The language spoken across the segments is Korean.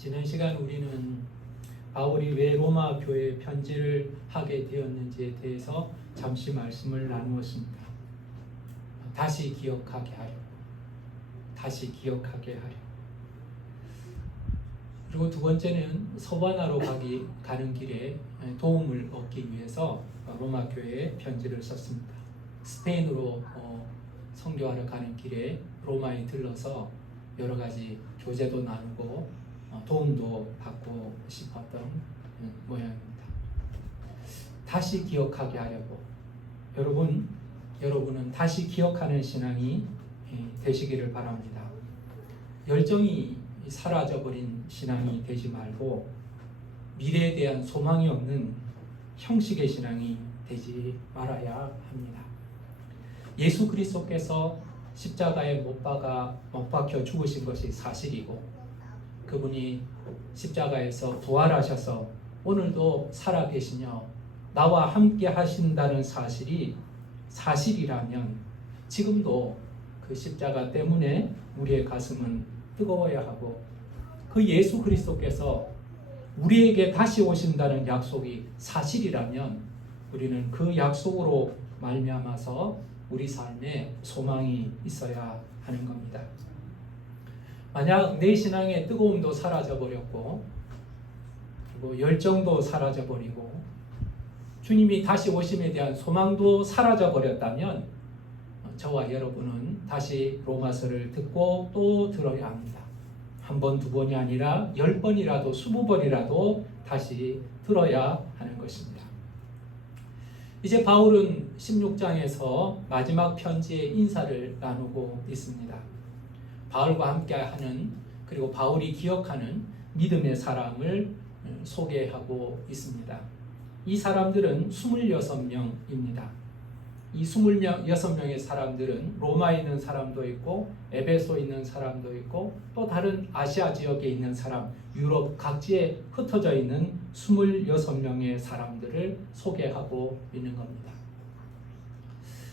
지난 시간 우리는 바울이 왜 로마 교회에 편지를 하게 되었는지에 대해서 잠시 말씀을 나누었습니다. 다시 기억하게 하려. 다시 기억하게 하려. 그리고 두 번째는 서바나로 가는 길에 도움을 얻기 위해서 로마 교회에 편지를 썼습니다. 스페인으로 선교하러 가는 길에 로마에 들러서 여러 가지 교제도 나누고 도움도 받고 싶었던 모양입니다. 다시 기억하게 하려고 여러분은 다시 기억하는 신앙이 되시기를 바랍니다. 열정이 사라져버린 신앙이 되지 말고 미래에 대한 소망이 없는 형식의 신앙이 되지 말아야 합니다. 예수 그리스도께서 십자가에 못 박혀 죽으신 것이 사실이고 그분이 십자가에서 부활하셔서 오늘도 살아계시며 나와 함께 하신다는 사실이 사실이라면 지금도 그 십자가 때문에 우리의 가슴은 뜨거워야 하고 그 예수 그리스도께서 우리에게 다시 오신다는 약속이 사실이라면 우리는 그 약속으로 말미암아서 우리 삶에 소망이 있어야 하는 겁니다. 만약 내 신앙의 뜨거움도 사라져버렸고 그리고 열정도 사라져버리고 주님이 다시 오심에 대한 소망도 사라져버렸다면 저와 여러분은 다시 로마서를 듣고 또 들어야 합니다. 한 번, 두 번이 아니라 10번이라도 20번이라도 다시 들어야 하는 것입니다. 이제 바울은 16장에서 마지막 편지의 인사를 나누고 있습니다. 바울과 함께하는 그리고 바울이 기억하는 믿음의 사람을 소개하고 있습니다. 이 사람들은 26명입니다. 이 26명의 사람들은 로마에 있는 사람도 있고 에베소에 있는 사람도 있고 또 다른 아시아 지역에 있는 사람, 유럽 각지에 흩어져 있는 26명의 사람들을 소개하고 있는 겁니다.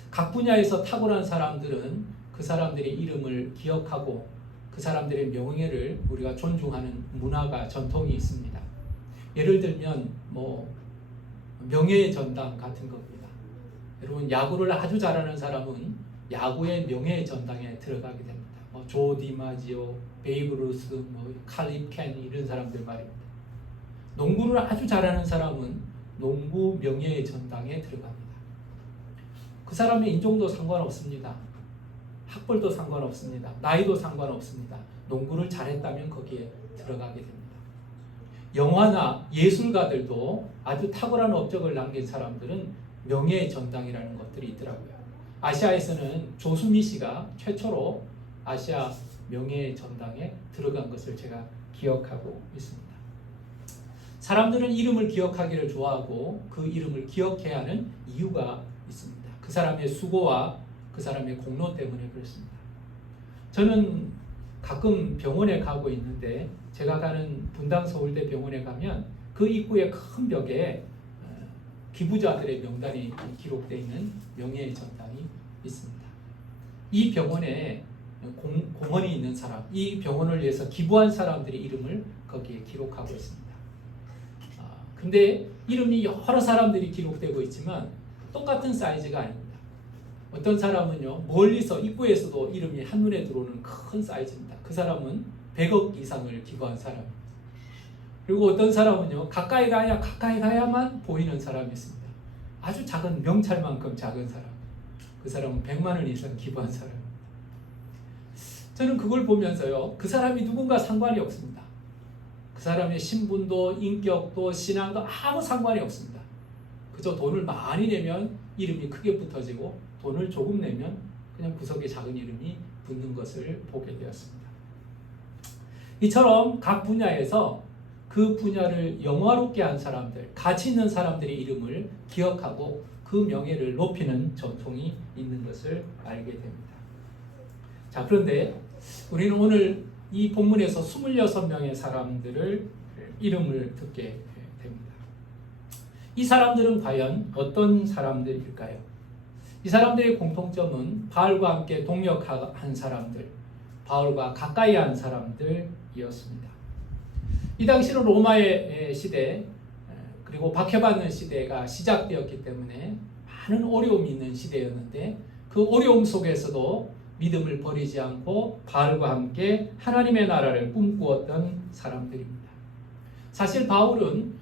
각 분야에서 탁월한 사람들은 그 사람들의 이름을 기억하고 그 사람들의 명예를 우리가 존중하는 문화가 전통이 있습니다. 예를 들면 명예의 전당 같은 겁니다. 여러분 야구를 아주 잘하는 사람은 야구의 명예의 전당에 들어가게 됩니다. 조 디마지오, 베이브 루스, 칼립 켄 이런 사람들 말입니다. 농구를 아주 잘하는 사람은 농구 명예의 전당에 들어갑니다. 그 사람의 인종도 상관없습니다. 학벌도 상관없습니다. 나이도 상관없습니다. 농구를 잘했다면 거기에 들어가게 됩니다. 영화나 예술가들도 아주 탁월한 업적을 남긴 사람들은 명예의 전당이라는 것들이 있더라고요. 아시아에서는 조수미 씨가 최초로 아시아 명예의 전당에 들어간 것을 제가 기억하고 있습니다. 사람들은 이름을 기억하기를 좋아하고 그 이름을 기억해야 하는 이유가 있습니다. 그 사람의 수고와 그 사람의 공로 때문에 그렇습니다. 저는 가끔 병원에 가고 있는데 제가 가는 분당 서울대 병원에 가면 그 입구의 큰 벽에 기부자들의 명단이 기록되어 있는 명예의 전당이 있습니다. 이 병원에 공헌이 있는 사람, 이 병원을 위해서 기부한 사람들의 이름을 거기에 기록하고 있습니다. 근데 이름이 여러 사람들이 기록되고 있지만 똑같은 사이즈가 아닙니다. 어떤 사람은요 멀리서 입구에서도 이름이 한눈에 들어오는 큰 사이즈입니다. 그 사람은 100억 이상을 기부한 사람입니다. 그리고 어떤 사람은요 가까이 가야만 보이는 사람이 있습니다. 아주 작은 명찰만큼 작은 사람, 그 사람은 100만 원 이상 기부한 사람입니다. 저는 그걸 보면서요 그 사람이 누군가 상관이 없습니다. 그 사람의 신분도 인격도 신앙도 아무 상관이 없습니다. 그저 돈을 많이 내면 이름이 크게 붙어지고 돈을 조금 내면 그냥 구석에 작은 이름이 붙는 것을 보게 되었습니다. 이처럼 각 분야에서 그 분야를 영화롭게 한 사람들, 가치 있는 사람들의 이름을 기억하고 그 명예를 높이는 전통이 있는 것을 알게 됩니다. 자, 그런데 우리는 오늘 이 본문에서 26명의 사람들을 이름을 듣게 됩니다. 이 사람들은 과연 어떤 사람들일까요? 이 사람들의 공통점은 바울과 함께 동역한 사람들, 바울과 가까이 한 사람들이었습니다. 이 당시는 로마의 시대 그리고 박해받는 시대가 시작되었기 때문에 많은 어려움이 있는 시대였는데 그 어려움 속에서도 믿음을 버리지 않고 바울과 함께 하나님의 나라를 꿈꾸었던 사람들입니다. 사실 바울은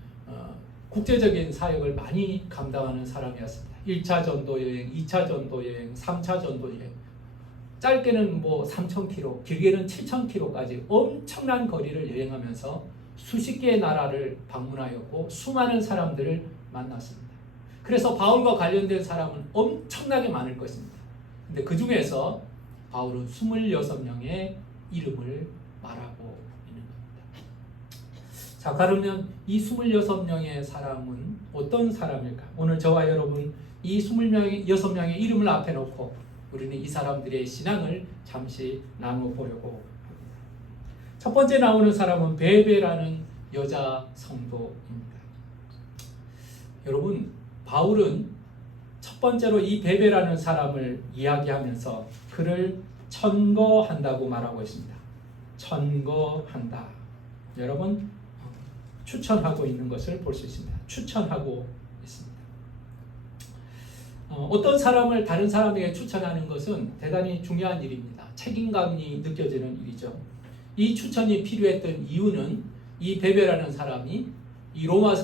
국제적인 사역을 많이 감당하는 사람이었습니다. 1차 전도 여행, 2차 전도 여행, 3차 전도 여행. 짧게는 3,000km, 길게는 7,000km까지 엄청난 거리를 여행하면서 수십 개의 나라를 방문하였고 수많은 사람들을 만났습니다. 그래서 바울과 관련된 사람은 엄청나게 많을 것입니다. 근데 그 중에서 바울은 26명의 이름을 말하고 있는 겁니다. 자, 그러면 이 26명의 사람은 어떤 사람일까? 오늘 저와 여러분 이 26명의 이름을 앞에 놓고 우리는 이 사람들의 신앙을 잠시 나눠보려고 합니다. 첫 번째 나오는 사람은 베베라는 여자 성도입니다. 여러분, 바울은 첫 번째로 이 베베라는 사람을 이야기하면서 그를 천거한다고 말하고 있습니다. 천거한다. 여러분, 추천하고 있는 것을 볼 수 있습니다. 추천하고 있습니다. 어떤 사람을 다른 사람에게 추천하는 것은 대단히 중요한 일입니다. 책임감이 느껴지는 일이죠. 이 추천이 필요했던 이유는 이 베베라는 사람이 이 로마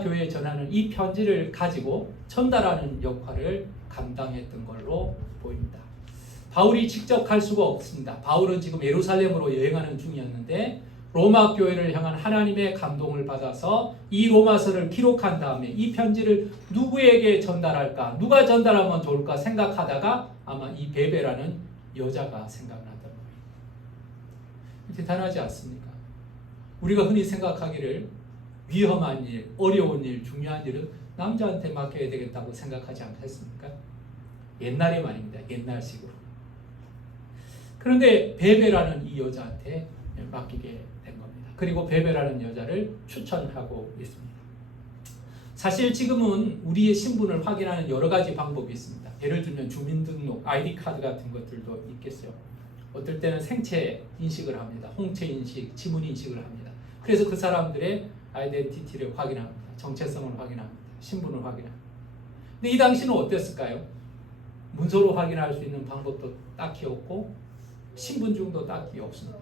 교회에 전하는 이 편지를 가지고 전달하는 역할을 감당했던 걸로 보입니다. 바울이 직접 갈 수가 없습니다. 바울은 지금 예루살렘으로 여행하는 중이었는데 로마 교회를 향한 하나님의 감동을 받아서 이 로마서를 기록한 다음에 이 편지를 누구에게 전달할까? 누가 전달하면 좋을까 생각하다가 아마 이 베베라는 여자가 생각났던 거예요. 대단하지 않습니까? 우리가 흔히 생각하기를 위험한 일, 어려운 일, 중요한 일은 남자한테 맡겨야 되겠다고 생각하지 않겠습니까? 옛날의 말입니다. 옛날식으로. 그런데 베베라는 이 여자한테 맡기게 된 겁니다. 그리고 베베라는 여자를 추천하고 있습니다. 사실 지금은 우리의 신분을 확인하는 여러 가지 방법이 있습니다. 예를 들면 주민등록, ID 카드 같은 것들도 있겠어요. 어떨 때는 생체 인식을 합니다. 홍채 인식, 지문 인식을 합니다. 그래서 그 사람들의 아이덴티티를 확인합니다. 정체성을 확인합니다. 신분을 확인합니다. 근데 이 당시는 어땠을까요? 문서로 확인할 수 있는 방법도 딱히 없고 신분증도 딱히 없습니다.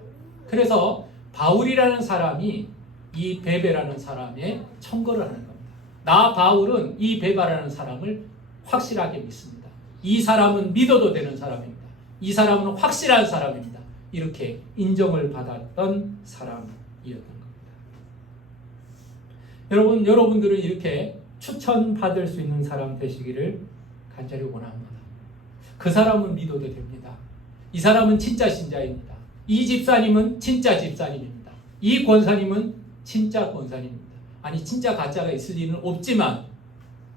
그래서 바울이라는 사람이 이 베베라는 사람의 청거를 하는 겁니다. 나 바울은 이 베베라는 사람을 확실하게 믿습니다. 이 사람은 믿어도 되는 사람입니다. 이 사람은 확실한 사람입니다. 이렇게 인정을 받았던 사람이었던 겁니다. 여러분들은 이렇게 추천받을 수 있는 사람 되시기를 간절히 원합니다. 그 사람은 믿어도 됩니다. 이 사람은 진짜 신자입니다. 이 집사님은 진짜 집사님입니다. 이 권사님은 진짜 권사님입니다. 아니 진짜 가짜가 있을 리는 없지만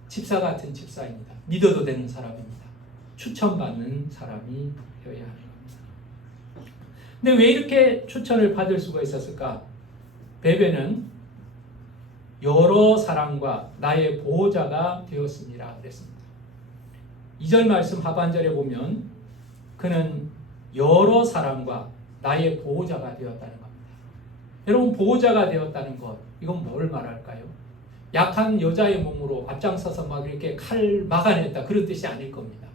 집사 같은 집사입니다. 믿어도 되는 사람입니다. 추천받는 사람이 되어야 하는 겁니다. 근데 왜 이렇게 추천을 받을 수가 있었을까? 베베는 여러 사람과 나의 보호자가 되었습니다. 그랬습니다. 2절 말씀 하반절에 보면 그는 여러 사람과 나의 보호자가 되었다는 겁니다. 여러분, 보호자가 되었다는 것, 이건 뭘 말할까요? 약한 여자의 몸으로 앞장서서 막 이렇게 칼 막아냈다, 그런 뜻이 아닐 겁니다.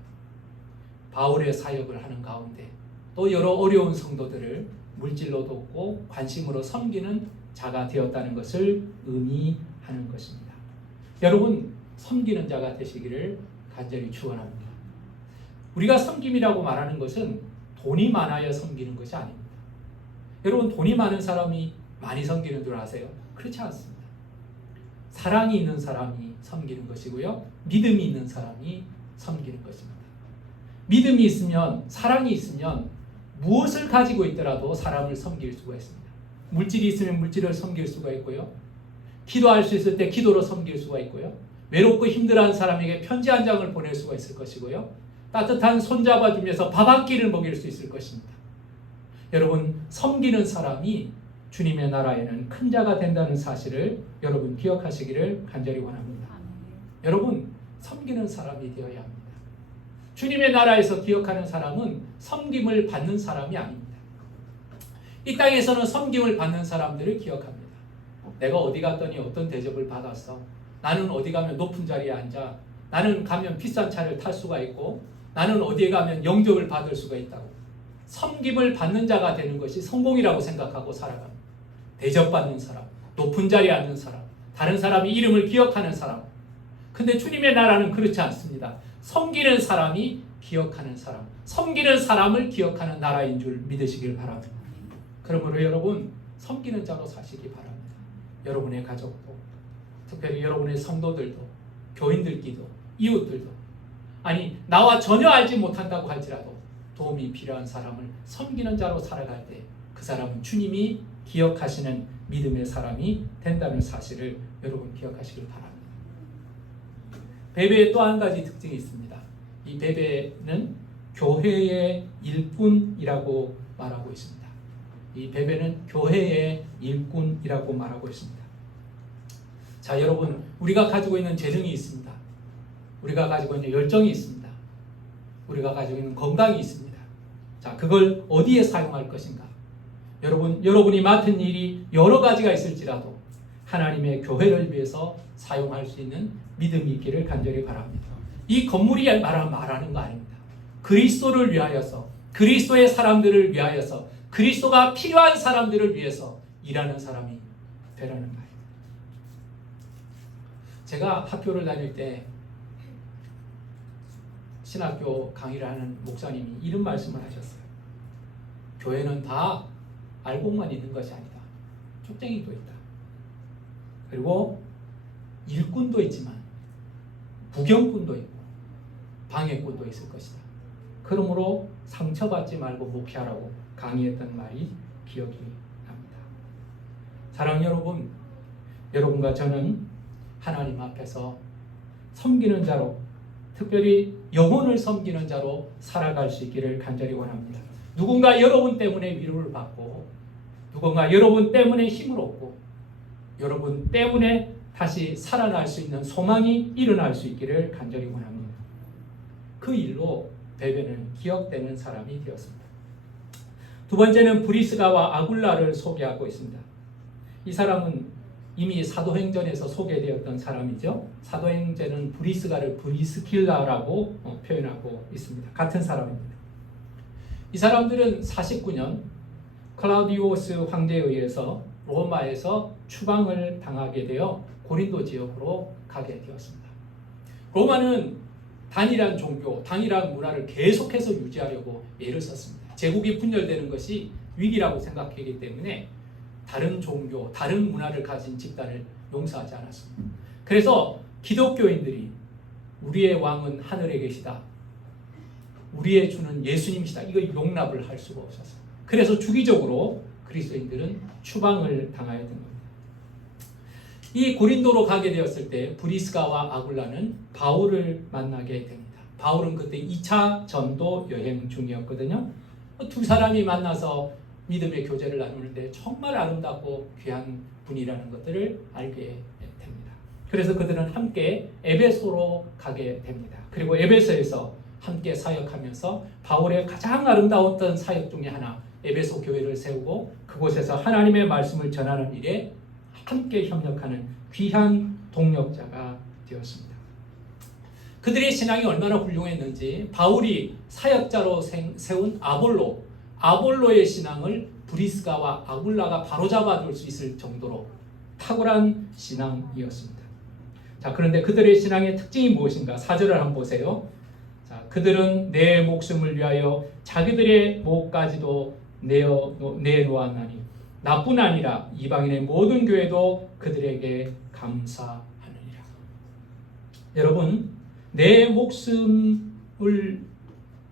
바울의 사역을 하는 가운데 또 여러 어려운 성도들을 물질로 돕고 관심으로 섬기는 자가 되었다는 것을 의미하는 것입니다. 여러분, 섬기는 자가 되시기를 간절히 축원합니다. 우리가 섬김이라고 말하는 것은 돈이 많아야 섬기는 것이 아닙니다. 여러분, 돈이 많은 사람이 많이 섬기는 줄 아세요? 그렇지 않습니다. 사랑이 있는 사람이 섬기는 것이고요. 믿음이 있는 사람이 섬기는 것입니다. 믿음이 있으면, 사랑이 있으면 무엇을 가지고 있더라도 사람을 섬길 수가 있습니다. 물질이 있으면 물질을 섬길 수가 있고요. 기도할 수 있을 때 기도로 섬길 수가 있고요. 외롭고 힘들어하는 사람에게 편지 한 장을 보낼 수가 있을 것이고요. 따뜻한 손 잡아주면서 밥 한 끼를 먹일 수 있을 것입니다. 여러분, 섬기는 사람이 주님의 나라에는 큰 자가 된다는 사실을 여러분 기억하시기를 간절히 원합니다. 여러분, 섬기는 사람이 되어야 합니다. 주님의 나라에서 기억하는 사람은 섬김을 받는 사람이 아닙니다. 이 땅에서는 섬김을 받는 사람들을 기억합니다. 내가 어디 갔더니 어떤 대접을 받았어. 나는 어디 가면 높은 자리에 앉아. 나는 가면 비싼 차를 탈 수가 있고 나는 어디에 가면 영접을 받을 수가 있다고. 섬김을 받는 자가 되는 것이 성공이라고 생각하고 살아갑니다. 대접받는 사람, 높은 자리에 앉는 사람, 다른 사람이 이름을 기억하는 사람. 근데 주님의 나라는 그렇지 않습니다. 섬기는 사람이 기억하는 사람, 섬기는 사람을 기억하는 나라인 줄 믿으시길 바랍니다. 그러므로 여러분 섬기는 자로 사시기 바랍니다. 여러분의 가족도, 특별히 여러분의 성도들도, 교인들끼도, 이웃들도, 아니 나와 전혀 알지 못한다고 할지라도 도움이 필요한 사람을 섬기는 자로 살아갈 때 그 사람은 주님이 기억하시는 믿음의 사람이 된다는 사실을 여러분 기억하시길 바랍니다. 베베의 또 한 가지 특징이 있습니다. 이 베베는 교회의 일꾼이라고 말하고 있습니다. 이 베베는 교회의 일꾼이라고 말하고 있습니다. 자, 여러분, 우리가 가지고 있는 재능이 있습니다. 우리가 가지고 있는 열정이 있습니다. 우리가 가지고 있는 건강이 있습니다. 자, 그걸 어디에 사용할 것인가? 여러분이 맡은 일이 여러 가지가 있을지라도 하나님의 교회를 위해서 사용할 수 있는 믿음이 있기를 간절히 바랍니다. 이 건물이 말하는 거 아닙니다. 그리스도를 위하여서, 그리스도의 사람들을 위하여서, 그리스도가 필요한 사람들을 위해서 일하는 사람이 되라는 거예요. 제가 학교를 다닐 때 신학교 강의를 하는 목사님이 이런 말씀을 하셨어요. 교회는 다 알곡만 있는 것이 아니다. 쪽쟁이도 있다. 그리고 일꾼도 있지만 구경꾼도 있고 방해꾼도 있을 것이다. 그러므로 상처받지 말고 목회하라고 강의했던 말이 기억이 납니다. 사랑하는 여러분, 여러분과 저는 하나님 앞에서 섬기는 자로, 특별히 영혼을 섬기는 자로 살아갈 수 있기를 간절히 원합니다. 누군가 여러분 때문에 위로를 받고, 누군가 여러분 때문에 힘을 얻고, 여러분 때문에 다시 살아날 수 있는 소망이 일어날 수 있기를 간절히 원합니다. 그 일로 베베는 기억되는 사람이 되었습니다. 두 번째는 브리스가와 아굴라를 소개하고 있습니다. 이 사람은 이미 사도행전에서 소개되었던 사람이죠. 사도행전은 브리스가를 브리스킬라라고 표현하고 있습니다. 같은 사람입니다. 이 사람들은 49년 클라우디오스 황제에 의해서 로마에서 추방을 당하게 되어 고린도 지역으로 가게 되었습니다. 로마는 단일한 종교, 단일한 문화를 계속해서 유지하려고 애를 썼습니다. 제국이 분열되는 것이 위기라고 생각했기 때문에 다른 종교, 다른 문화를 가진 집단을 용서하지 않았습니다. 그래서 기독교인들이 우리의 왕은 하늘에 계시다, 우리의 주는 예수님이시다, 이걸 용납을 할 수가 없었어요. 그래서 주기적으로 그리스도인들은 추방을 당하게 된 겁니다. 이 고린도로 가게 되었을 때 브리스가와 아굴라는 바울을 만나게 됩니다. 바울은 그때 2차 전도 여행 중이었거든요. 두 사람이 만나서 믿음의 교제를 나누는데 정말 아름답고 귀한 분이라는 것들을 알게 됩니다. 그래서 그들은 함께 에베소로 가게 됩니다. 그리고 에베소에서 함께 사역하면서 바울의 가장 아름다웠던 사역 중에 하나, 에베소 교회를 세우고 그곳에서 하나님의 말씀을 전하는 일에 함께 협력하는 귀한 동력자가 되었습니다. 그들의 신앙이 얼마나 훌륭했는지 바울이 사역자로 세운 아볼로의 신앙을 브리스가와 아굴라가 바로잡아줄 수 있을 정도로 탁월한 신앙이었습니다. 자, 그런데 그들의 신앙의 특징이 무엇인가? 4절을 한번 보세요. 자, 그들은 내 목숨을 위하여 자기들의 목까지도 내놓았나니 나뿐 아니라 이방인의 모든 교회도 그들에게 감사하느니라. 여러분, 내 목숨을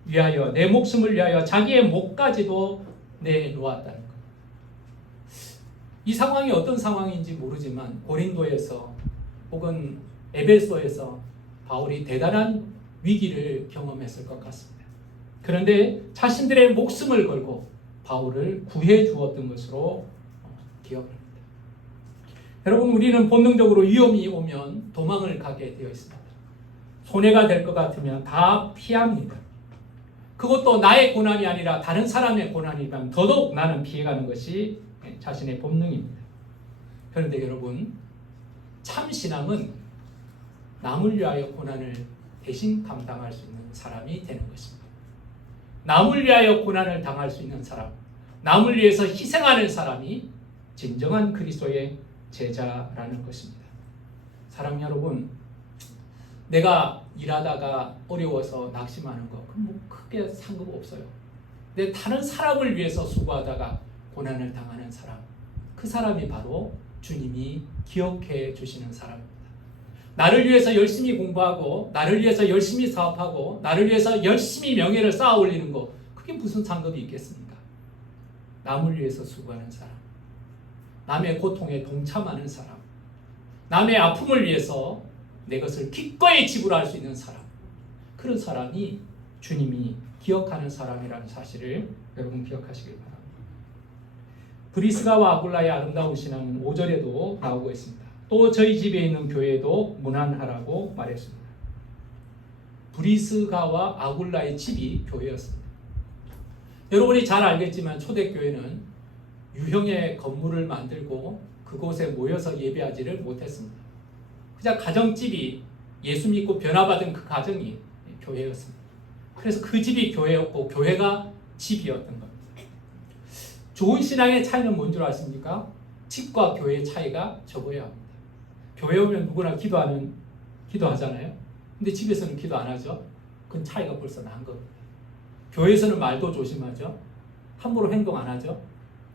위하여 자기의 목까지도 내놓았다는 것. 이 상황이 어떤 상황인지 모르지만 고린도에서 혹은 에베소에서 바울이 대단한 위기를 경험했을 것 같습니다. 그런데 자신들의 목숨을 걸고 바울을 구해 주었던 것으로 기억합니다. 여러분, 우리는 본능적으로 위험이 오면 도망을 가게 되어 있습니다. 손해가 될 것 같으면 다 피합니다. 그것도 나의 고난이 아니라 다른 사람의 고난이면 더더욱 나는 피해가는 것이 자신의 본능입니다. 그런데 여러분, 참 신앙은 남을 위하여 고난을 대신 감당할 수 있는 사람이 되는 것입니다. 남을 위하여 고난을 당할 수 있는 사람, 남을 위해서 희생하는 사람이 진정한 그리스도의 제자라는 것입니다. 사랑하는 여러분, 내가 일하다가 어려워서 낙심하는 거, 그건 뭐 크게 상관없어요. 근데 다른 사람을 위해서 수고하다가 고난을 당하는 사람, 그 사람이 바로 주님이 기억해 주시는 사람입니다. 나를 위해서 열심히 공부하고, 나를 위해서 열심히 사업하고, 나를 위해서 열심히 명예를 쌓아 올리는 거, 그게 무슨 상관이 있겠습니까? 남을 위해서 수고하는 사람, 남의 고통에 동참하는 사람, 남의 아픔을 위해서 내 것을 기꺼이 지불할 수 있는 사람, 그런 사람이 주님이 기억하는 사람이라는 사실을 여러분 기억하시길 바랍니다. 브리스가와 아굴라의 아름다운 신앙은 5절에도 나오고 있습니다. 또 저희 집에 있는 교회도 문안하라고 말했습니다. 브리스가와 아굴라의 집이 교회였습니다. 여러분이 잘 알겠지만 초대교회는 유형의 건물을 만들고 그곳에 모여서 예배하지를 못했습니다. 그냥 가정집이 예수 믿고 변화받은 그 가정이 교회였습니다. 그래서 그 집이 교회였고 교회가 집이었던 겁니다. 좋은 신앙의 차이는 뭔 줄 아십니까? 집과 교회의 차이가 적어야 합니다. 교회 오면 누구나 기도하잖아요. 근데 집에서는 기도 안 하죠. 그건 차이가 벌써 난 겁니다. 교회에서는 말도 조심하죠. 함부로 행동 안 하죠.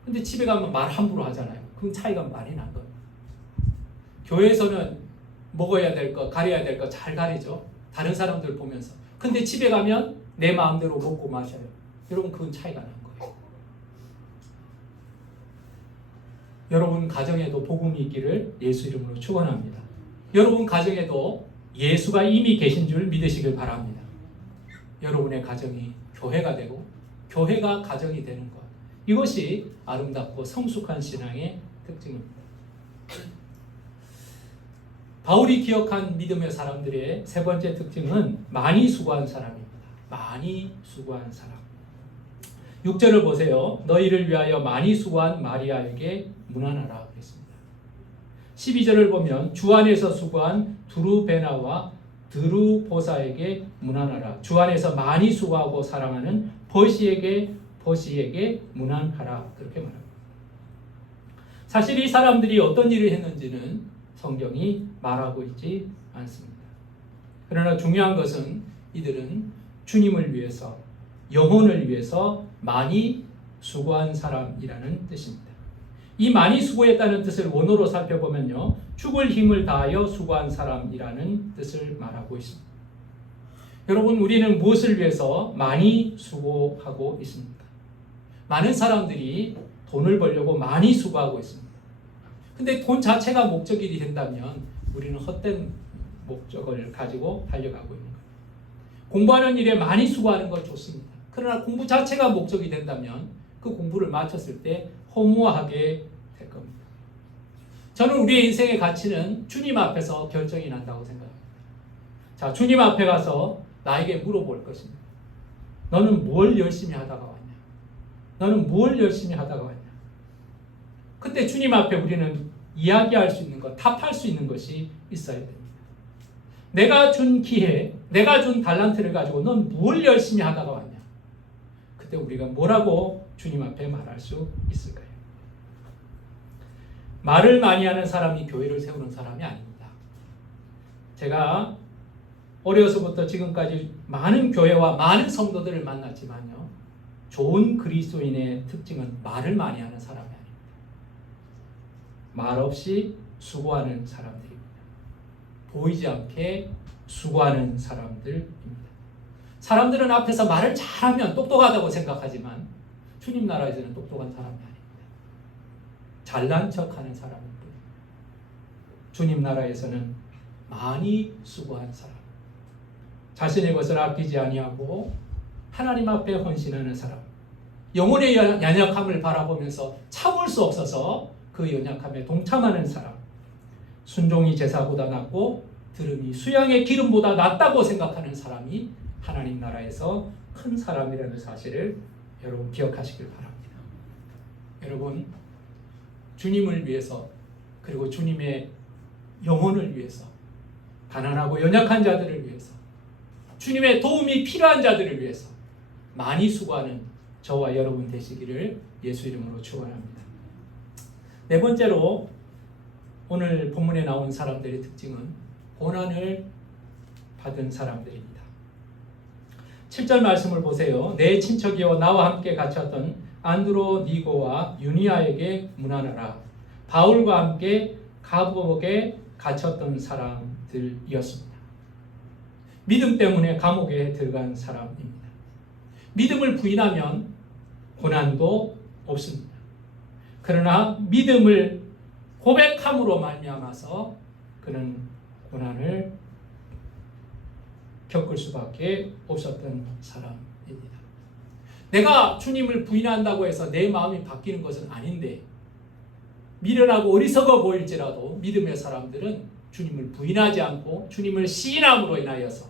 근데 집에 가면 말 함부로 하잖아요. 그건 차이가 많이 난 겁니다. 교회에서는 먹어야 될 거, 가려야 될 거 잘 가리죠. 다른 사람들 보면서. 근데 집에 가면 내 마음대로 먹고 마셔요. 여러분, 그건 차이가 난 거예요. 여러분 가정에도 복음이 있기를 예수 이름으로 축원합니다. 여러분 가정에도 예수가 이미 계신 줄 믿으시길 바랍니다. 여러분의 가정이 교회가 되고 교회가 가정이 되는 것, 이것이 아름답고 성숙한 신앙의 특징입니다. 바울이 기억한 믿음의 사람들의 세 번째 특징은 많이 수고한 사람입니다. 많이 수고한 사람. 6절을 보세요. 너희를 위하여 많이 수고한 마리아에게 문안하라 그랬습니다. 12절을 보면 주 안에서 수고한 두루베나와 드루보사에게 문안하라. 주 안에서 많이 수고하고 사랑하는 버시에게 문안하라. 그렇게 말합니다. 사실 이 사람들이 어떤 일을 했는지는 성경이 말하고 있지 않습니다. 그러나 중요한 것은 이들은 주님을 위해서, 영혼을 위해서 많이 수고한 사람이라는 뜻입니다. 이 많이 수고했다는 뜻을 원어로 살펴보면요, 죽을 힘을 다하여 수고한 사람이라는 뜻을 말하고 있습니다. 여러분, 우리는 무엇을 위해서 많이 수고하고 있습니까? 많은 사람들이 돈을 벌려고 많이 수고하고 있습니다. 근데 돈 자체가 목적이 된다면 우리는 헛된 목적을 가지고 달려가고 있는 거예요. 공부하는 일에 많이 수고하는 건 좋습니다. 그러나 공부 자체가 목적이 된다면 그 공부를 마쳤을 때 허무하게 될 겁니다. 저는 우리의 인생의 가치는 주님 앞에서 결정이 난다고 생각합니다. 자, 주님 앞에 가서 나에게 물어볼 것입니다. 너는 뭘 열심히 하다가 왔냐? 너는 뭘 열심히 하다가 왔냐? 그때 주님 앞에 우리는 이야기할 수 있는 것, 답할 수 있는 것이 있어야 됩니다. 내가 준 기회, 내가 준 달란트를 가지고 넌 뭘 열심히 하다가 왔냐? 그때 우리가 뭐라고 주님 앞에 말할 수 있을까요? 말을 많이 하는 사람이 교회를 세우는 사람이 아닙니다. 제가 어려서부터 지금까지 많은 교회와 많은 성도들을 만났지만요, 좋은 그리스도인의 특징은 말을 많이 하는 사람이 아닙니다. 말 없이 수고하는 사람들입니다. 보이지 않게 수고하는 사람들입니다. 사람들은 앞에서 말을 잘하면 똑똑하다고 생각하지만 주님 나라에서는 똑똑한 사람이 아닙니다. 잘난 척하는 사람입니다. 주님 나라에서는 많이 수고한 사람, 자신의 것을 아끼지 아니하고 하나님 앞에 헌신하는 사람, 영혼의 연약함을 바라보면서 참을 수 없어서 그 연약함에 동참하는 사람, 순종이 제사보다 낫고 들음이 수양의 기름보다 낫다고 생각하는 사람이 하나님 나라에서 큰 사람이라는 사실을 여러분 기억하시길 바랍니다. 여러분, 주님을 위해서 그리고 주님의 영혼을 위해서, 가난하고 연약한 자들을 위해서, 주님의 도움이 필요한 자들을 위해서 많이 수고하는 저와 여러분 되시기를 예수 이름으로 축원합니다. 네 번째로 오늘 본문에 나온 사람들의 특징은 고난을 받은 사람들입니다. 7절 말씀을 보세요. 내 친척이요 나와 함께 갇혔던 안드로니고와 유니아에게 문안하라. 바울과 함께 감옥에 갇혔던 사람들이었습니다. 믿음 때문에 감옥에 들어간 사람입니다. 믿음을 부인하면 고난도 없습니다. 그러나 믿음을 고백함으로 말미암아서 그는 고난을 겪을 수밖에 없었던 사람입니다. 내가 주님을 부인한다고 해서 내 마음이 바뀌는 것은 아닌데, 미련하고 어리석어 보일지라도 믿음의 사람들은 주님을 부인하지 않고 주님을 시인함으로 인하여서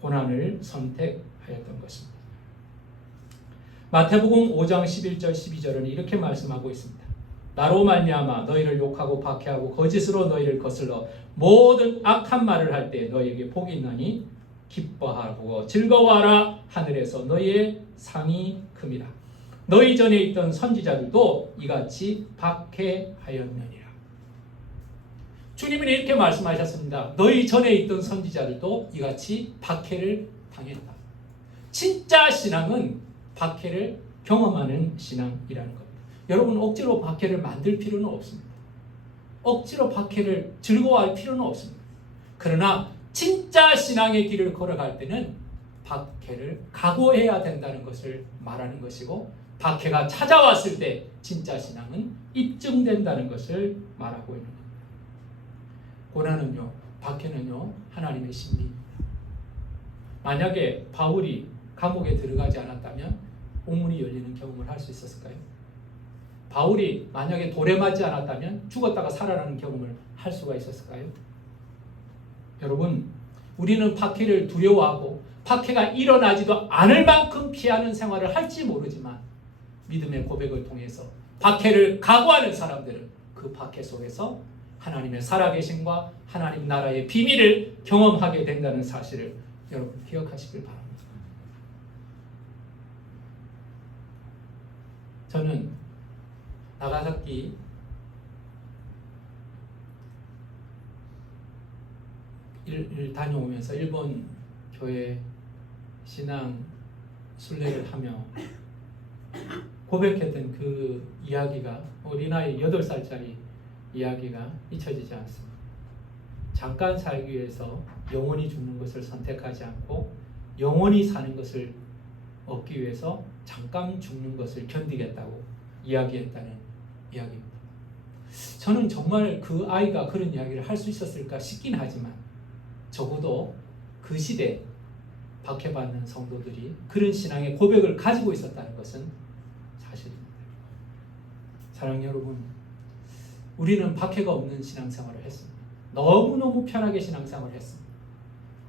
고난을 선택하였던 것입니다. 마태복음 5장 11절 12절은 이렇게 말씀하고 있습니다. 나로 말미암아 너희를 욕하고 박해하고 거짓으로 너희를 거슬러 모든 악한 말을 할 때 너희에게 복이 있나니 기뻐하고 즐거워하라. 하늘에서 너희의 상이 큼이라. 너희 전에 있던 선지자들도 이같이 박해하였느니라. 주님은 이렇게 말씀하셨습니다. 너희 전에 있던 선지자들도 이같이 박해를 당했다. 진짜 신앙은 박해를 경험하는 신앙이라는 겁니다. 여러분, 억지로 박해를 만들 필요는 없습니다. 억지로 박해를 즐거워할 필요는 없습니다. 그러나 진짜 신앙의 길을 걸어갈 때는 박해를 각오해야 된다는 것을 말하는 것이고, 박해가 찾아왔을 때 진짜 신앙은 입증된다는 것을 말하고 있는 겁니다. 고난은요, 박해는요, 하나님의 신비입니다. 만약에 바울이 감옥에 들어가지 않았다면 옥문이 열리는 경험을 할 수 있었을까요? 바울이 만약에 돌에 맞지 않았다면 죽었다가 살아나는 경험을 할 수가 있었을까요? 여러분, 우리는 박해를 두려워하고 박해가 일어나지도 않을 만큼 피하는 생활을 할지 모르지만 믿음의 고백을 통해서 박해를 각오하는 사람들은 그 박해 속에서 하나님의 살아계심과 하나님 나라의 비밀을 경험하게 된다는 사실을 여러분 기억하시길 바랍니다. 저는 나가사키 일 다녀오면서 일본 교회 신앙 순례를 하며 고백했던 그 이야기가, 어린아이 8살짜리 이야기가 잊혀지지 않습니다. 잠깐 살기 위해서 영원히 죽는 것을 선택하지 않고 영원히 사는 것을 얻기 위해서 잠깐 죽는 것을 견디겠다고 이야기했다는 이야기입니다. 저는 정말 그 아이가 그런 이야기를 할 수 있었을까 싶긴 하지만 적어도 그 시대 박해받는 성도들이 그런 신앙의 고백을 가지고 있었다는 것은 사실입니다. 사랑하는 여러분, 우리는 박해가 없는 신앙생활을 했습니다. 너무너무 편하게 신앙생활을 했습니다.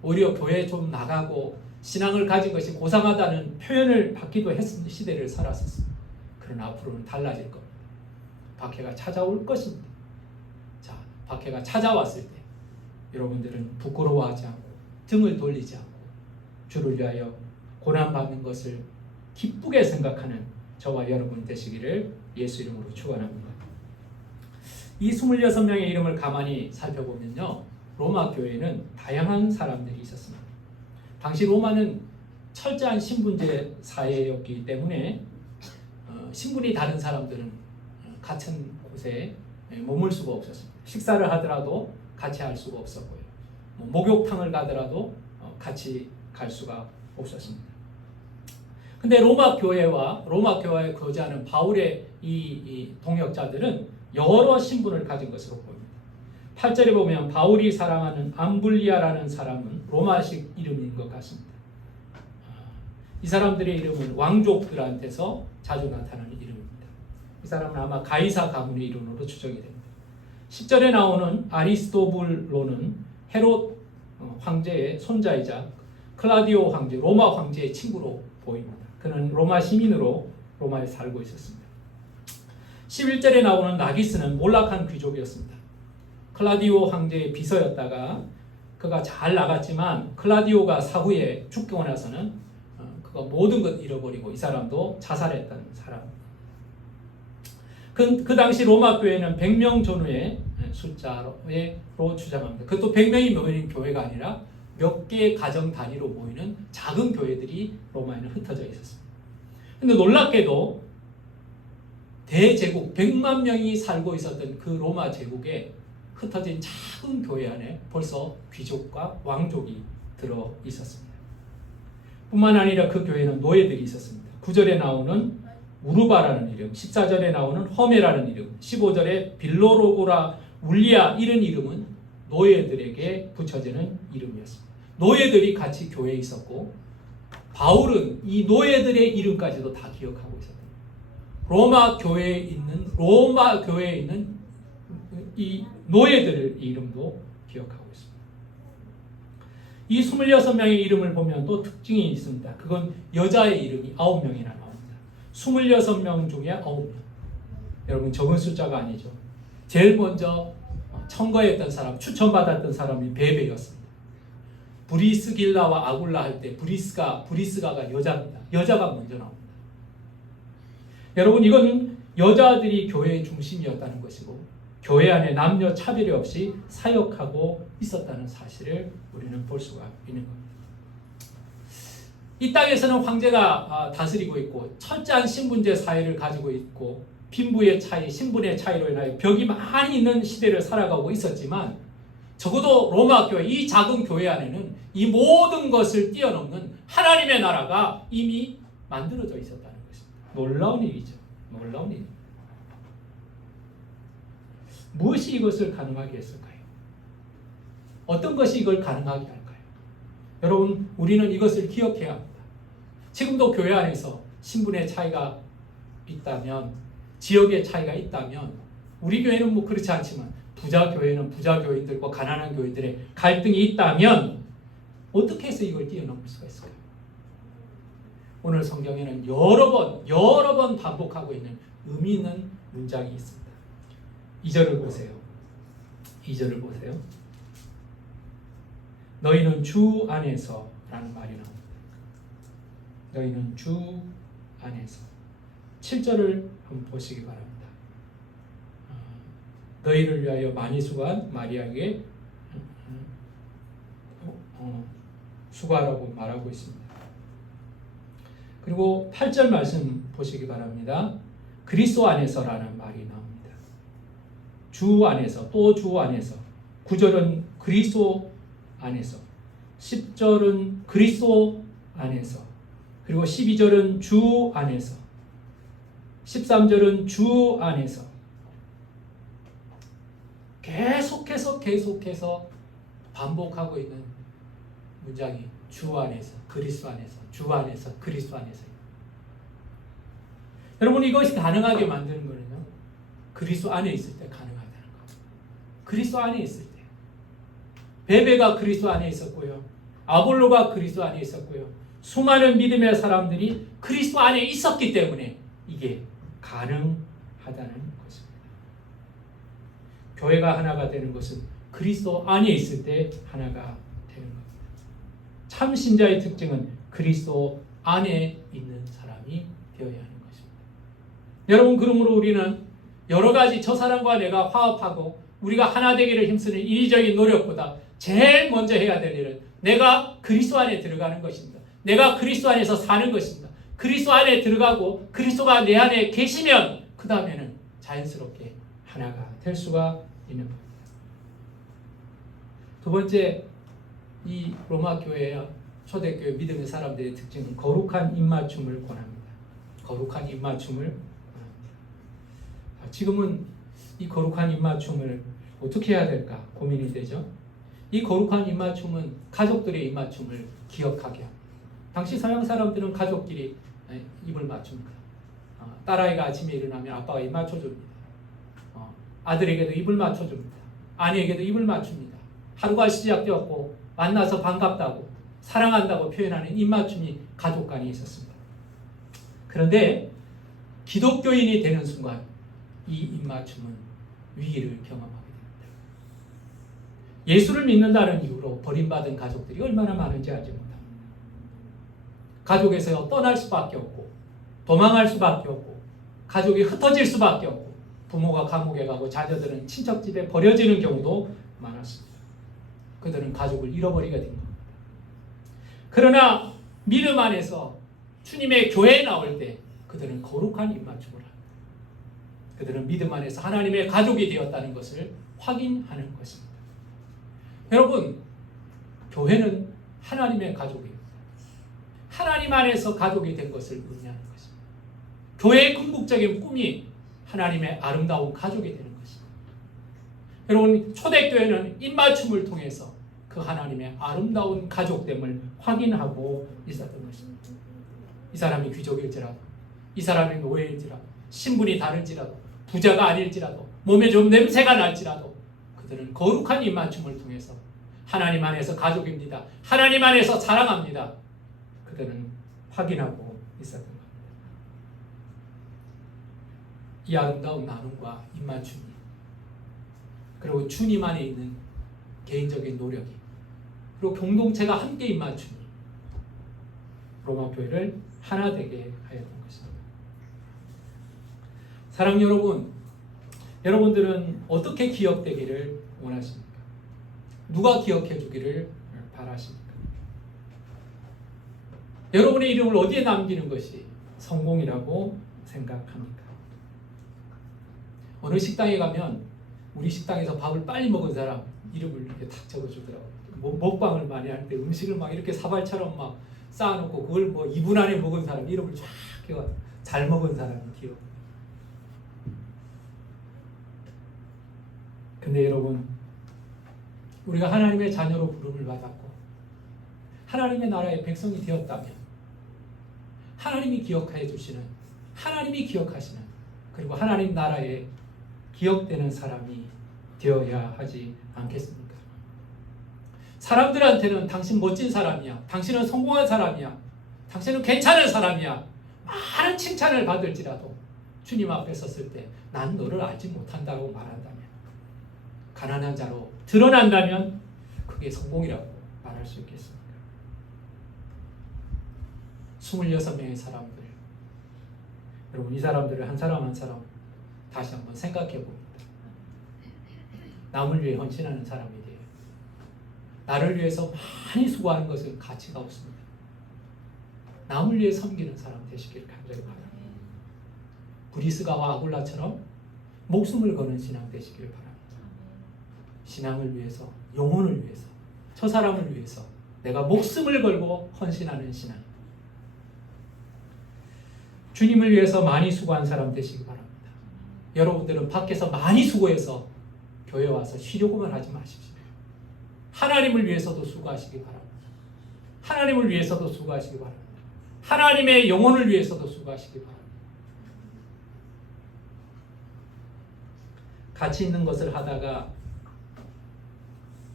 오히려 교회에 좀 나가고 신앙을 가진 것이 고상하다는 표현을 받기도 했던 시대를 살았었습니다. 그러나 앞으로는 달라질 겁니다. 박해가 찾아올 것입니다. 자, 박해가 찾아왔을 때 여러분들은 부끄러워하지 않고 등을 돌리지 않고 주를 위하여 고난받는 것을 기쁘게 생각하는 저와 여러분 되시기를 예수 이름으로 축원합니다. 이 26명의 이름을 가만히 살펴보면요, 로마 교회에는 다양한 사람들이 있었습니다. 당시 로마는 철저한 신분제 사회였기 때문에 신분이 다른 사람들은 같은 곳에 머물 수가 없었습니다. 식사를 하더라도 같이 할 수가 없었고요. 목욕탕을 가더라도 같이 갈 수가 없었습니다. 근데 로마 교회에 거주하는 바울의 이 동역자들은 여러 신분을 가진 것으로 보입니다. 8절에 보면 바울이 사랑하는 암블리아라는 사람은 로마식 이름인 것 같습니다. 이 사람들의 이름은 왕족들한테서 자주 나타나는 이름입니다. 이 사람은 아마 가이사 가문의 이름으로 추정이 됩니다. 10절에 나오는 아리스토블로는 헤롯 황제의 손자이자 클라디오 황제, 로마 황제의 친구로 보입니다. 그는 로마 시민으로 로마에 살고 있었습니다. 11절에 나오는 나기스는 몰락한 귀족이었습니다. 클라디오 황제의 비서였다가 그가 잘 나갔지만 클라디오가 사후에 죽고 나서는 그가 모든 것 잃어버리고 이 사람도 자살했다는 사람. 그 당시 로마 교회는 100명 전후의 숫자로 주장합니다. 그것도 100명이 모이는 교회가 아니라 몇 개의 가정 단위로 모이는 작은 교회들이 로마에는 흩어져 있었습니다. 근데 놀랍게도 대제국 100만 명이 살고 있었던 그 로마 제국에 흩어진 작은 교회 안에 벌써 귀족과 왕족이 들어 있었습니다. 뿐만 아니라 그 교회는 노예들이 있었습니다. 9절에 나오는 우르바라는 이름, 14절에 나오는 허메라는 이름, 15절에 빌로로고라 울리아 이런 이름은 노예들에게 붙여지는 이름이었습니다. 노예들이 같이 교회에 있었고 바울은 이 노예들의 이름까지도 다 기억하고 있었다. 로마 교회에 있는 이 노예들의 이름도 기억하고 있습니다. 이 26명의 이름을 보면 또 특징이 있습니다. 그건 여자의 이름이 9명이나 나옵니다. 26명 중에 9명. 여러분 적은 숫자가 아니죠. 제일 먼저 청거했던 사람, 추천받았던 사람이 베베였습니다. 브리스길라와 아굴라 할 때 브리스가가 여자입니다. 여자가 먼저 나옵니다. 여러분 이건 여자들이 교회의 중심이었다는 것이고 교회 안에 남녀 차별이 없이 사역하고 있었다는 사실을 우리는 볼 수가 있는 겁니다. 이 땅에서는 황제가 다스리고 있고 철저한 신분제 사회를 가지고 있고 빈부의 차이, 신분의 차이로 인하여 벽이 많이 있는 시대를 살아가고 있었지만 적어도 로마 교회, 이 작은 교회 안에는 이 모든 것을 뛰어넘는 하나님의 나라가 이미 만들어져 있었다는 것입니다. 놀라운 일이죠. 놀라운 일입니다. 무엇이 이것을 가능하게 했을까요? 어떤 것이 이걸 가능하게 할까요? 여러분, 우리는 이것을 기억해야 합니다. 지금도 교회 안에서 신분의 차이가 있다면, 지역의 차이가 있다면, 우리 교회는 뭐 그렇지 않지만 부자 교회는 부자 교인들과 가난한 교인들의 갈등이 있다면 어떻게 해서 이걸 뛰어넘을 수가 있을까요? 오늘 성경에는 여러 번 반복하고 있는 의미 있는 문장이 있습니다. 2절을 보세요. 2절을 보세요. 너희는 주 안에서 라는 말이 나옵니다. 너희는 주 안에서. 7절을 한번 보시기 바랍니다. 너희를 위하여 많이 수고한 마리아에게 수고하라고 말하고 있습니다. 그리고 8절 말씀 보시기 바랍니다. 그리스도 안에서라는 말이 나옵니다. 주 안에서, 또 주 안에서. 9절은 그리스도 안에서, 10절은 그리스도 안에서, 그리고 12절은 주 안에서, 13절은 주 안에서. 계속해서 반복하고 있는 문장이 주 안에서, 그리스도 안에서, 주 안에서, 그리스도 안에서. 여러분 이것이 가능하게 만드는 거는요, 그리스도 안에 있을 때 가능하다는 거. 그리스도 안에 있을 때. 베베가 그리스도 안에 있었고요. 아볼로가 그리스도 안에 있었고요. 수많은 믿음의 사람들이 그리스도 안에 있었기 때문에 이게 가능하다는 것입니다. 교회가 하나가 되는 것은 그리스도 안에 있을 때 하나가 되는 겁니다. 참 신자의 특징은 그리스도 안에 있는 사람이 되어야 하는 것입니다. 여러분, 그러므로 우리는 여러 가지 저 사람과 내가 화합하고 우리가 하나 되기를 힘쓰는 인위적인 노력보다 제일 먼저 해야 될 일은 내가 그리스도 안에 들어가는 것입니다. 내가 그리스도 안에서 사는 것입니다. 그리스도 안에 들어가고 그리스도가 내 안에 계시면 그 다음에는 자연스럽게 하나가 될 수가 있는 겁니다. 두 번째, 이 로마 교회와 초대교회 믿음의 사람들의 특징은 거룩한 입맞춤을 권합니다. 거룩한 입맞춤을 권합니다. 지금은 이 거룩한 입맞춤을 어떻게 해야 될까 고민이 되죠. 이 거룩한 입맞춤은 가족들의 입맞춤을 기억하게 합니다. 당시 서양 사람들은 가족끼리 입을 맞춥니다. 딸아이가 아침에 일어나면 아빠가 입 맞춰줍니다. 아들에게도 입을 맞춰줍니다. 아내에게도 입을 맞춥니다. 하루가 시작되었고 만나서 반갑다고 사랑한다고 표현하는 입맞춤이 가족 간에 있었습니다. 그런데 기독교인이 되는 순간 이 입맞춤은 위기를 경험하게 됩니다. 예수를 믿는다는 이유로 버림받은 가족들이 얼마나 많은지 알지 못합니다. 가족에서 떠날 수밖에 없고 도망할 수밖에 없고 가족이 흩어질 수밖에 없고 부모가 감옥에 가고 자녀들은 친척집에 버려지는 경우도 많았습니다. 그들은 가족을 잃어버리게 된 겁니다. 그러나 믿음 안에서 주님의 교회에 나올 때 그들은 거룩한 입맞춤을 합니다. 그들은 믿음 안에서 하나님의 가족이 되었다는 것을 확인하는 것입니다. 여러분, 교회는 하나님의 가족입니다. 하나님 안에서 가족이 된 것을 의미하는 것입니다. 교회의 궁극적인 꿈이 하나님의 아름다운 가족이 되는 것입니다. 여러분, 초대교회는 입맞춤을 통해서 그 하나님의 아름다운 가족됨을 확인하고 있었던 것입니다. 이 사람이 귀족일지라도, 이 사람이 노예일지라도, 신분이 다를지라도, 부자가 아닐지라도, 몸에 좀 냄새가 날지라도 그들은 거룩한 입맞춤을 통해서 하나님 안에서 가족입니다. 하나님 안에서 사랑합니다. 그들은 확인하고 있었던 겁니다. 이 아름다운 나눔과 입맞춤이, 그리고 주님 안에 있는 개인적인 노력이, 그리고 공동체가 함께 입맞춤이 로마 교회를 하나 되게 하였던 것입니다. 사랑 여러분, 여러분들은 어떻게 기억되기를 원하십니까? 누가 기억해 주기를 바라십니까? 여러분의 이름을 어디에 남기는 것이 성공이라고 생각합니까? 어느 식당에 가면 우리 식당에서 밥을 빨리 먹은 사람 이름을 이렇게 탁 적어주더라고요. 먹방을 많이 할 때 음식을 막 이렇게 사발처럼 막 쌓아놓고 그걸 뭐 2분 안에 먹은 사람 이름을 쫙 해가지고 잘 먹은 사람이 기억. 근데 여러분, 우리가 하나님의 자녀로 부름을 받았고 하나님의 나라의 백성이 되었다면 하나님이 기억해 주시는, 하나님이 기억하시는, 그리고 하나님 나라에 기억되는 사람이 되어야 하지 않겠습니까? 사람들한테는 당신 멋진 사람이야, 당신은 성공한 사람이야, 당신은 괜찮은 사람이야, 많은 칭찬을 받을지라도 주님 앞에 섰을 때 난 너를 알지 못한다고 말한다면, 가난한 자로 드러난다면 그게 성공이라고 말할 수 있겠습니까? 26명의 사람들, 여러분, 이 사람들을 한 사람 한 사람 다시 한번 생각해 봅니다. 남을 위해 헌신하는 사람이 돼요. 나를 위해서 많이 수고하는 것은 가치가 없습니다. 남을 위해 섬기는 사람 되시기를 간절히 바랍니다. 브리스가와 아굴라처럼 목숨을 거는 신앙 되시기를 바랍니다. 신앙을 위해서, 영혼을 위해서, 저 사람을 위해서 내가 목숨을 걸고 헌신하는 신앙. 주님을 위해서 많이 수고한 사람 되시기 바랍니다. 여러분들은 밖에서 많이 수고해서 교회 와서 쉬려고만 하지 마십시오. 하나님을 위해서도 수고하시기 바랍니다. 하나님을 위해서도 수고하시기 바랍니다. 하나님의 영혼을 위해서도 수고하시기 바랍니다. 가치 있는 것을 하다가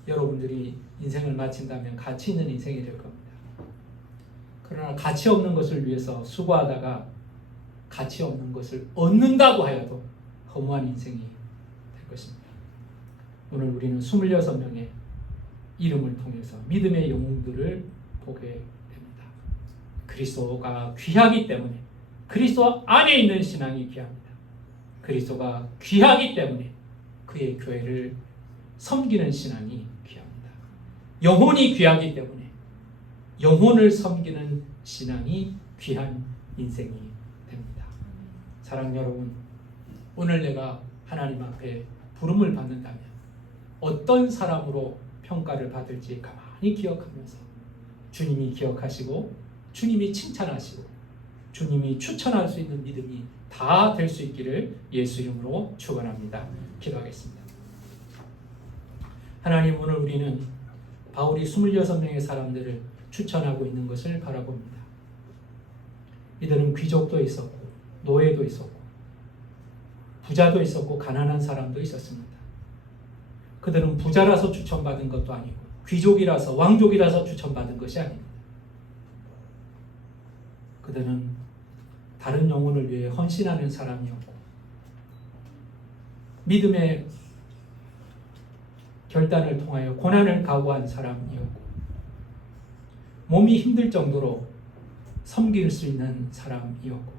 여러분들이 인생을 마친다면 가치 있는 인생이 될 겁니다. 그러나 가치 없는 것을 위해서 수고하다가 가치 없는 것을 얻는다고 하여도 허무한 인생이 될 것입니다. 오늘 우리는 26명의 이름을 통해서 믿음의 영웅들을 보게 됩니다. 그리스도가 귀하기 때문에, 그리스도 안에 있는 신앙이 귀합니다. 그리스도가 귀하기 때문에 그의 교회를 섬기는 신앙이 귀합니다. 영혼이 귀하기 때문에 영혼을 섬기는 신앙이 귀한 인생이 됩니다. 사랑 여러분, 오늘 내가 하나님 앞에 부름을 받는다면 어떤 사람으로 평가를 받을지 가만히 기억하면서 주님이 기억하시고 주님이 칭찬하시고 주님이 추천할 수 있는 믿음이 다 될 수 있기를 예수 이름으로 축원합니다. 기도하겠습니다. 하나님, 오늘 우리는 바울이 26명의 사람들을 추천하고 있는 것을 바라봅니다. 이들은 귀족도 있었고 노예도 있었고 부자도 있었고 가난한 사람도 있었습니다. 그들은 부자라서 추천받은 것도 아니고 귀족이라서 왕족이라서 추천받은 것이 아닙니다. 그들은 다른 영혼을 위해 헌신하는 사람이었고 믿음의 결단을 통하여 고난을 각오한 사람이었고 몸이 힘들 정도로 섬길 수 있는 사람이었고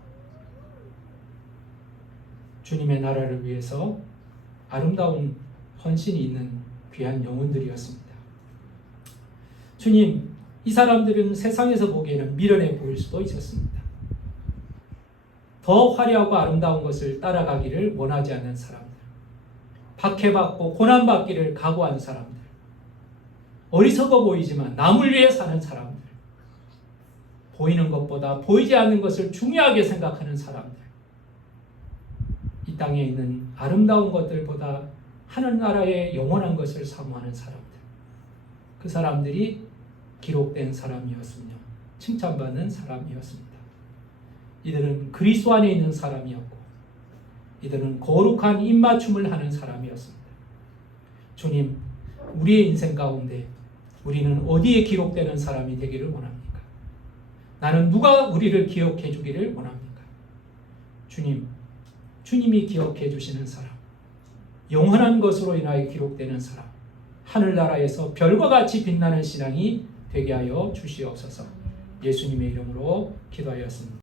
주님의 나라를 위해서 아름다운 헌신이 있는 귀한 영혼들이었습니다. 주님, 이 사람들은 세상에서 보기에는 미련해 보일 수도 있었습니다. 더 화려하고 아름다운 것을 따라가기를 원하지 않는 사람들, 박해받고 고난받기를 각오한 사람들, 어리석어 보이지만 남을 위해 사는 사람들, 보이는 것보다 보이지 않는 것을 중요하게 생각하는 사람들, 이 땅에 있는 아름다운 것들보다 하늘나라의 영원한 것을 사모하는 사람들, 그 사람들이 기록된 사람이었으며 칭찬받는 사람이었습니다. 이들은 그리스도 안에 있는 사람이었고 이들은 거룩한 입맞춤을 하는 사람이었습니다. 주님, 우리의 인생 가운데 우리는 어디에 기록되는 사람이 되기를 원합니까? 나는 누가 우리를 기억해 주기를 원합니까? 주님, 주님이 기억해 주시는 사람, 영원한 것으로 인하여 기록되는 사람, 하늘나라에서 별과 같이 빛나는 신앙이 되게 하여 주시옵소서. 예수님의 이름으로 기도하였습니다.